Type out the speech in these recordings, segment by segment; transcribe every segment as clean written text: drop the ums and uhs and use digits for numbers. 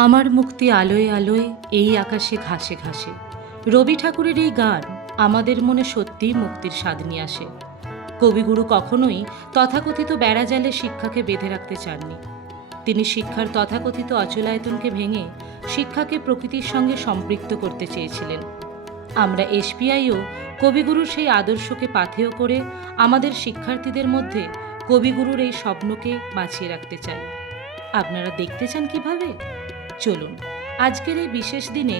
আমার মুক্তি আলোয় আলোয় এই আকাশে ঘাসে ঘাসে। রবি ঠাকুরের এই গান আমাদের মনে সত্যিই মুক্তির স্বাদ নিয়ে আসে। কবিগুরু কখনোই তথাকথিত বেড়াজালে শিক্ষাকে বেঁধে রাখতে চাননি। তিনি শিক্ষার তথাকথিত অচলায়তনকে ভেঙে শিক্ষাকে প্রকৃতির সঙ্গে সম্পৃক্ত করতে চেয়েছিলেন। আমরা এসপিআইও কবিগুরুর সেই আদর্শকে পাথেয় করে আমাদের শিক্ষার্থীদের মধ্যে কবিগুরুর এই স্বপ্নকে বাঁচিয়ে রাখতে চাই। আপনারা দেখতে চান কিভাবে? চলুন আজকের এই বিশেষ দিনে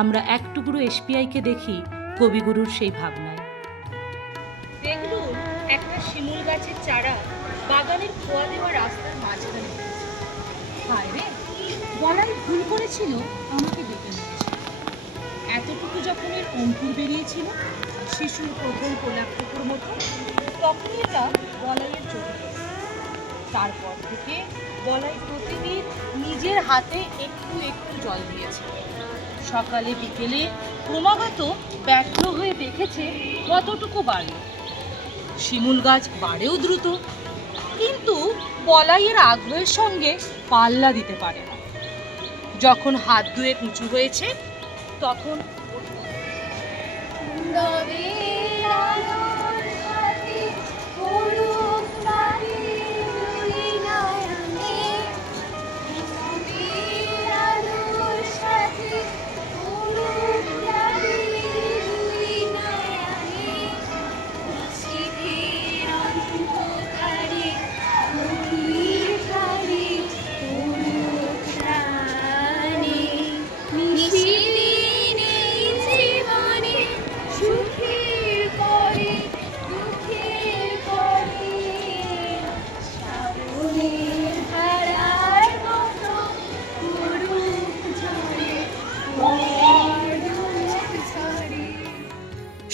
আমরা এক টুকরো এসপিআইকে দেখি কবিগুরুর সেই ভাবনায়। দেখুন, একটা শিমুল গাছের চারা বাগানের খোয়া দেওয়া রাস্তার মাঝখানে উঠেছে। হায় রে, বলাই ভুল করেছিল, আমাকে ডেকে নিয়েছে। এতটুকু যখন এর অঙ্কুর বেরিয়েছিল, শিশুর প্রথম কোলাক্ষেপের মতো, তখনই এটা বলাইয়ের চোখে পড়ে। তারপর থেকে বলাই প্রতিদিন নিজের হাতে একটু একটু জল দিয়েছে। সকালে বিকেলে ক্রমাগত ব্যর্থ হয়ে দেখেছে কতটুকু বাড়ে। শিমুল গাছ বাড়েও দ্রুত, কিন্তু বলাইয়ের আগ্রহের সঙ্গে পাল্লা দিতে পারে না। যখন হাত দুয়েক উঁচু হয়েছে, তখন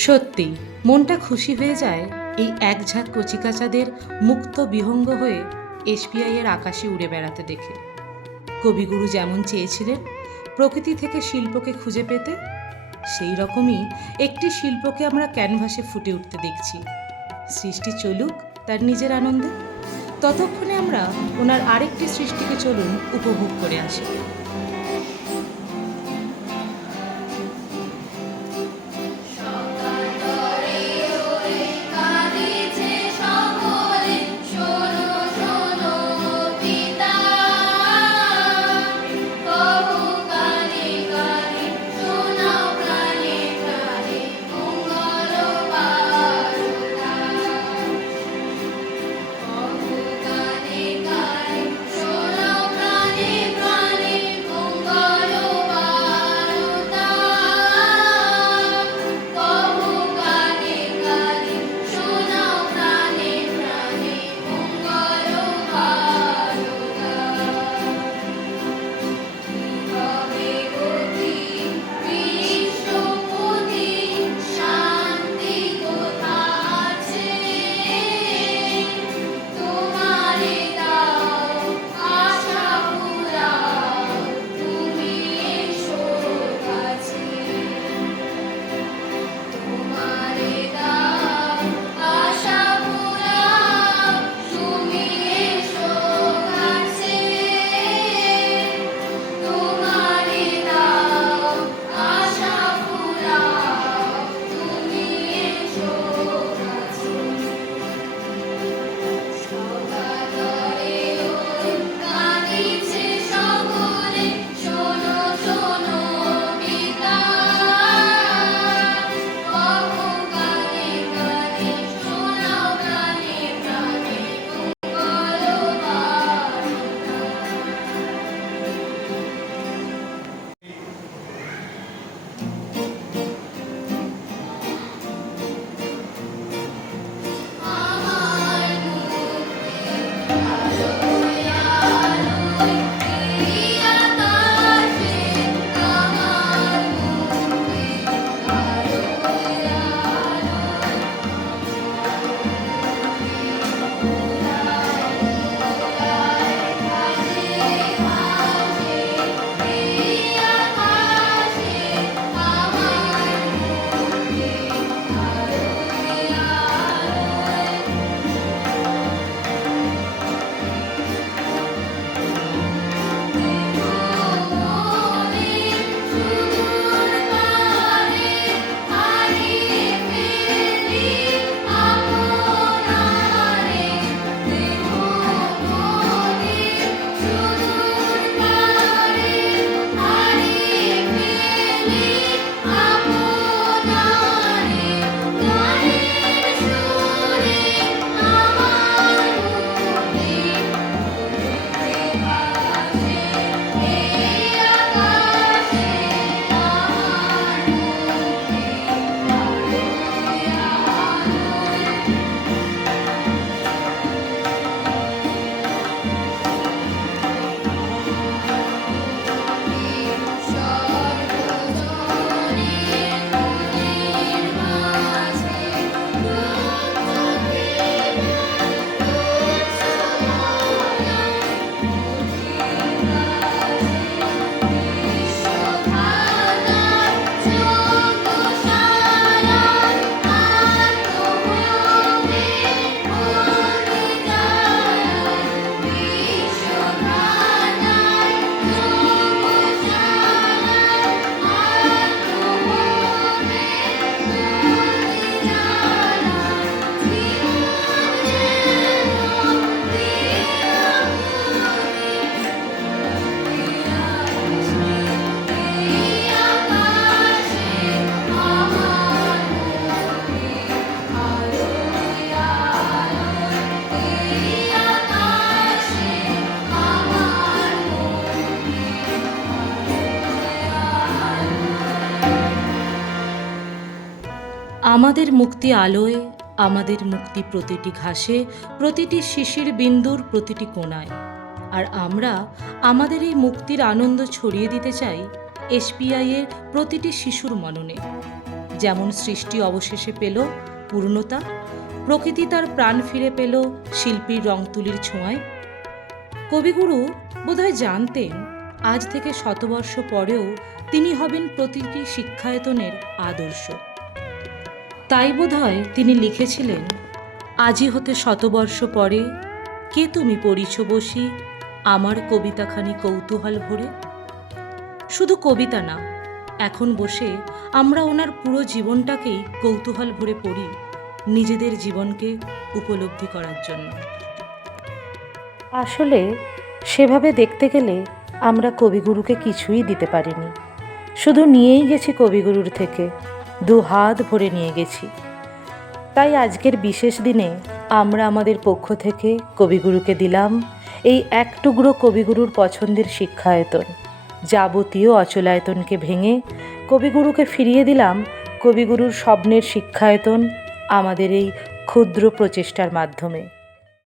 সত্যি মনটা খুশি হয়ে যায় এই এক ঝাঁক কচিকাচাদের মুক্ত বিহঙ্গ হয়ে এসপিআই এর আকাশে উড়ে বেড়াতে দেখে। কবিগুরু যেমন চেয়েছিলেন প্রকৃতি থেকে শিল্পকে খুঁজে পেতে, সেই রকমই একটি শিল্পকে আমরা ক্যানভাসে ফুটে উঠতে দেখছি। সৃষ্টি চলুক তার নিজের আনন্দে, ততক্ষণে আমরা ওনার আরেকটি সৃষ্টিকে চলুন উপভোগ করে আসি। আমাদের মুক্তি আলোয়, আমাদের মুক্তি প্রতিটি ঘাসে, প্রতিটি শিশির বিন্দুর প্রতিটি কোণায়। আর আমরা আমাদের এই মুক্তির আনন্দ ছড়িয়ে দিতে চাই এসপিআইয়ের প্রতিটি শিশুর মননে। যেমন সৃষ্টি অবশেষে পেল পূর্ণতা, প্রকৃতি তার প্রাণ ফিরে পেল শিল্পীর রং তুলির ছোঁয়ায়। কবিগুরু বোধহয় জানতেন আজ থেকে শতবর্ষ পরেও তিনি হবেন প্রতিটি শিক্ষায়তনের আদর্শ। তাই বোধহয় তিনি লিখেছিলেন, আজই হতে শতবর্ষ পরে কে তুমি পড়িছ বসি আমার কবিতাখানি কৌতূহল ভরে। শুধু কবিতা না, এখন বসে আমরা ওনার পুরো জীবনটাকেই কৌতূহল ভরে পড়ি নিজেদের জীবনকে উপলব্ধি করার জন্য। আসলে সেভাবে দেখতে গেলে আমরা কবিগুরুকে কিছুই দিতে পারিনি, শুধু নিয়েই গেছি কবিগুরুর থেকে, দু হাত ভরে নিয়ে গেছি। তাই আজকের বিশেষ দিনে আমরা আমাদের পক্ষ থেকে কবিগুরুকে দিলাম এই এক টুকরো কবিগুরুর পছন্দের শিক্ষায়তন। যাবতীয় অচলায়তনকে ভেঙে কবিগুরুকে ফিরিয়ে দিলাম কবিগুরুর স্বপ্নের শিক্ষায়তন আমাদের এই ক্ষুদ্র প্রচেষ্টার মাধ্যমে।